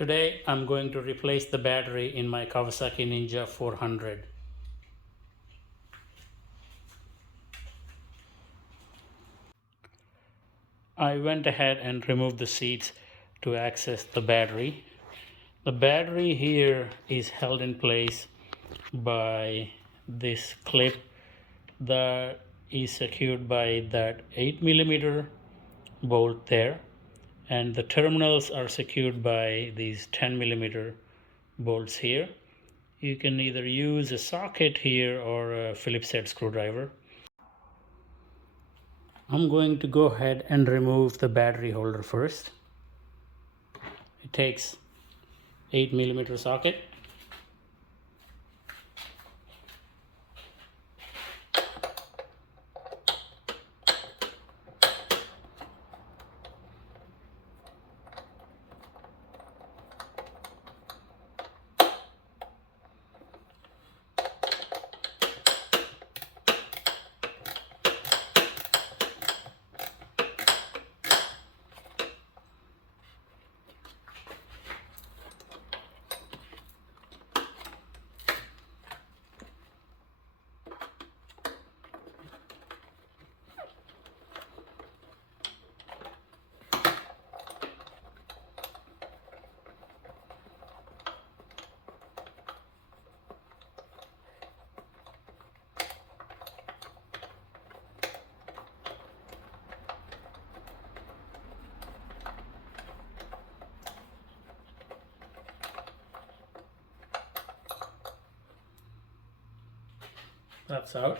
Today I'm going to replace the battery in my Kawasaki Ninja 400. I went ahead and removed the seats to access the battery. The battery here is held in place by this clip that is secured by that 8mm bolt there, and the terminals are secured by these 10mm bolts here. You can either use a socket here or a Phillips head screwdriver. I'm going to go ahead and remove the battery holder first. It takes 8mm socket. That's out.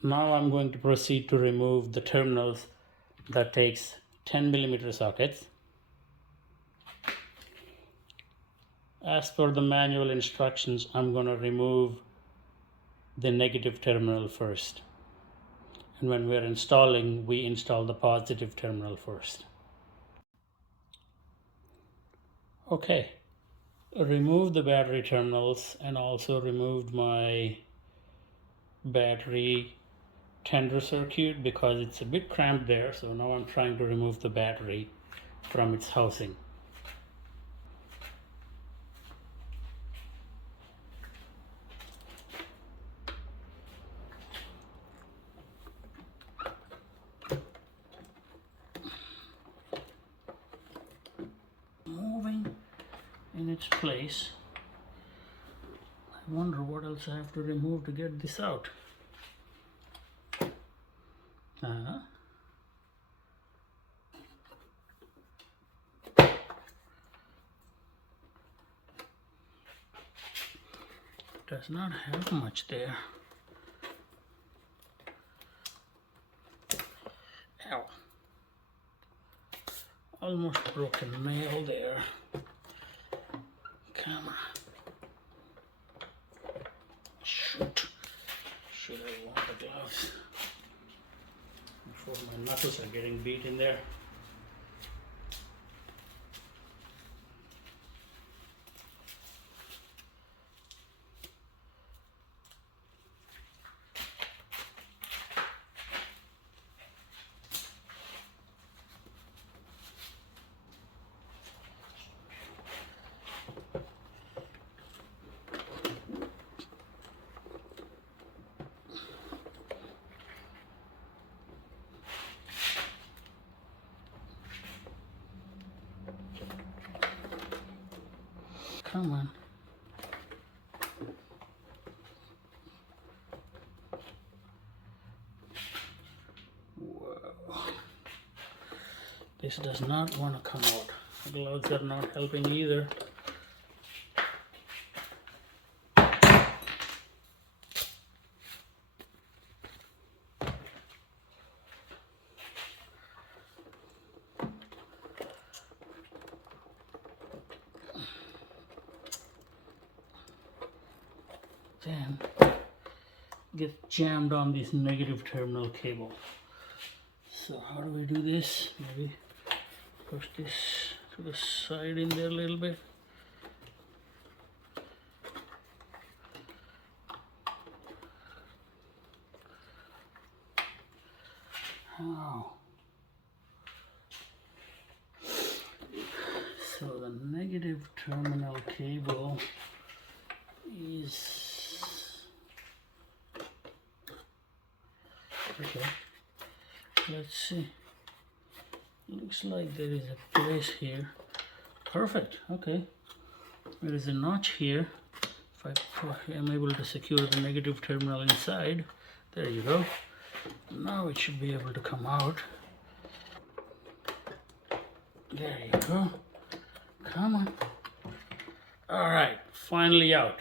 Now I'm going to proceed to remove the terminals that takes 10mm sockets. As per the manual instructions, I'm going to remove the negative terminal first. And when we're installing, we install the positive terminal first. Okay, remove the battery terminals and also removed my battery tender circuit because it's a bit cramped there. So now I'm trying to remove the battery from its housing. Moving in its place. I wonder what else I have to remove to get this out. Does not have much there. Ow. Almost broken nail there. Come on. Shoot. Should I want the gloves before my knuckles are getting beat in there? Come on. Whoa. This does not want to come out. The gloves are not helping either. Then get jammed on this negative terminal cable. So how do we do this? Maybe push this to the side in there a little bit. Now, so the negative terminal cable is okay. Let's see. Looks like there is a place here. Perfect. Okay. There is a notch here. If I am able to secure the negative terminal inside, there you go. Now it should be able to come out. There you go. Come on. All right, finally out.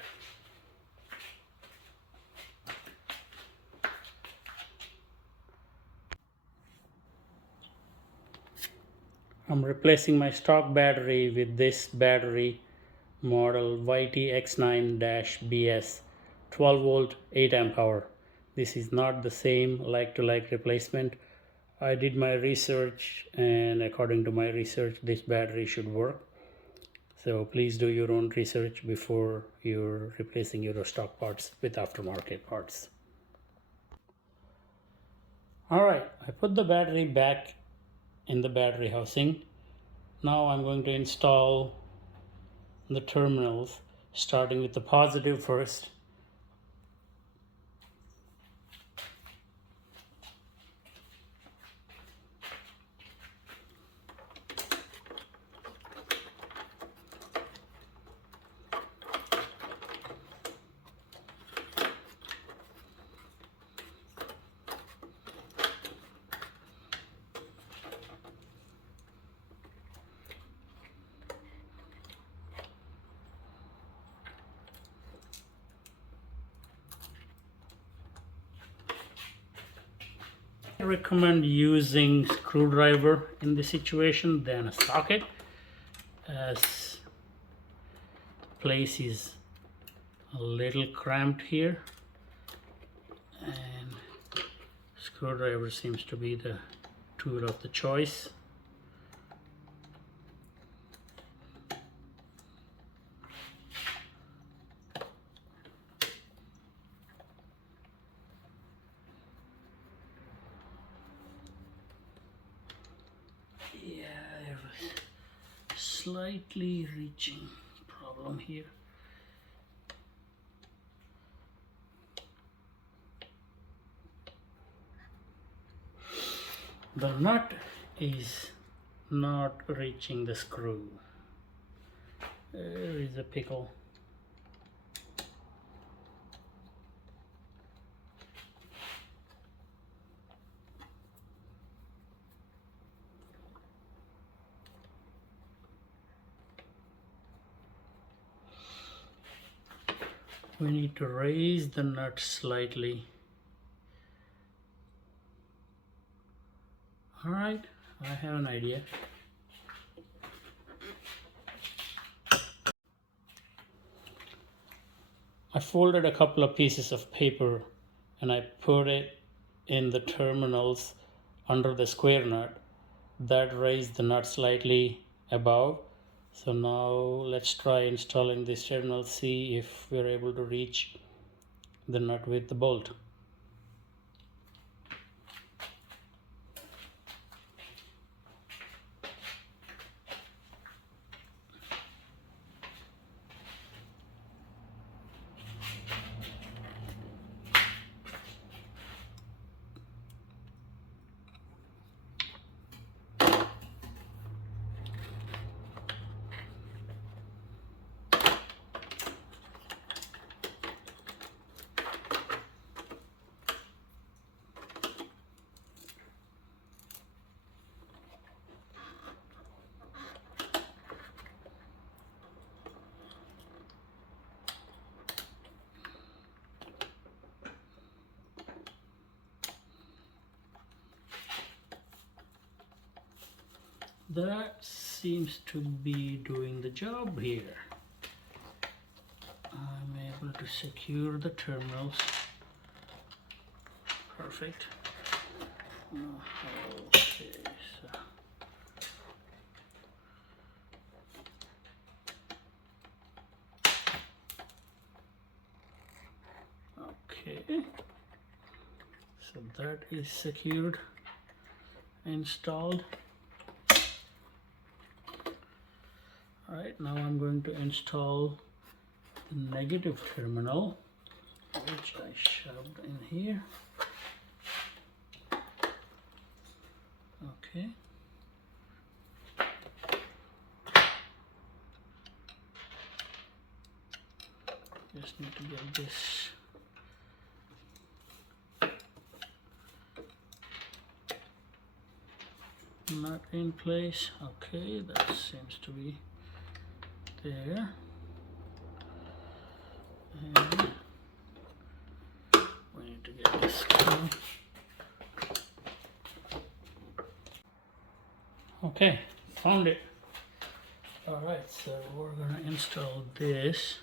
I'm replacing my stock battery with this battery model YTX9-BS 12 volt 8 amp hour. This is not the same like to like replacement. I did my research, and according to my research this battery should work. So please do your own research before you're replacing your stock parts with aftermarket parts. Alright, I put the battery back in the battery housing. Now I'm going to install the terminals, starting with the positive first. I recommend using screwdriver in this situation than a socket, as the place is a little cramped here, and screwdriver seems to be the tool of the choice. Yeah, there was slightly reaching problem here. The nut is not reaching the screw. There is a pickle. We need to raise the nut slightly. All right, I have an idea. I folded a couple of pieces of paper and I put it in the terminals under the square nut. That raised the nut slightly above. So now let's try installing this terminal, see if we're able to reach the nut with the bolt. That seems to be doing the job here. I'm able to secure the terminals. Perfect. Okay, so okay, so that is secured. installed. Alright, now I'm going to install the negative terminal, which I shoved in here. Okay. Just need to get this nut in place. Okay, that seems to be there. And we need to get this screw. Okay, found it. Alright, so we're going to install this.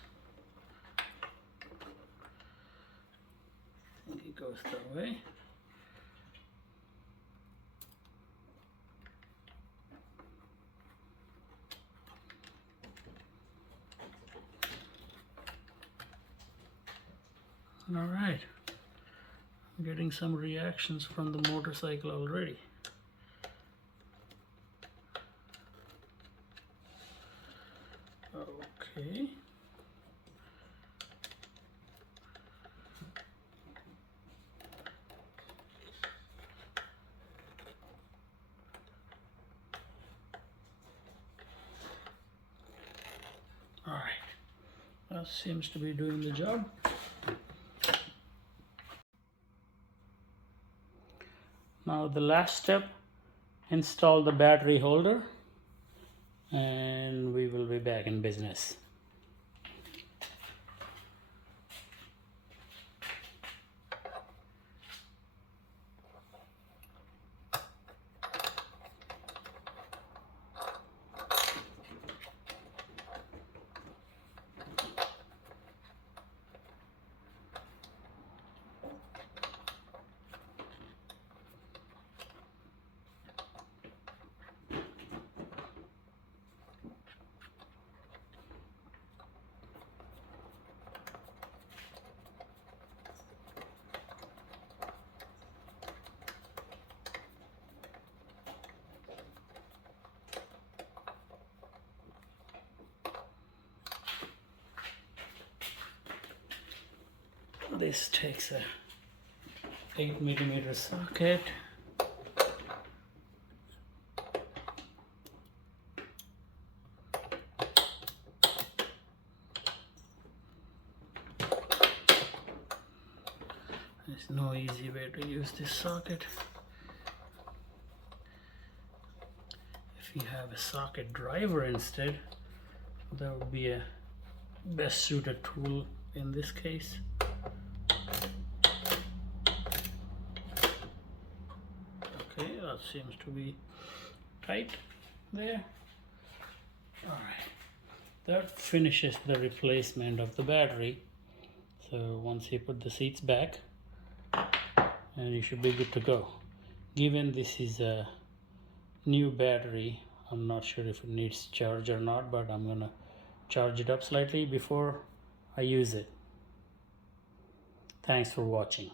I think it goes that way. Alright, I'm getting some reactions from the motorcycle already. Okay. Alright, that seems to be doing the job. Now the last step, install the battery holder, and we will be back in business. This takes a 8mm socket. There's no easy way to use this socket. If you have a socket driver instead, that would be a best suited tool in this case. Okay, that seems to be tight there. Alright, that finishes the replacement of the battery. So once you put the seats back, and you should be good to go. Given this is a new battery, I'm not sure if it needs charge or not, but I'm gonna charge it up slightly before I use it. Thanks for watching.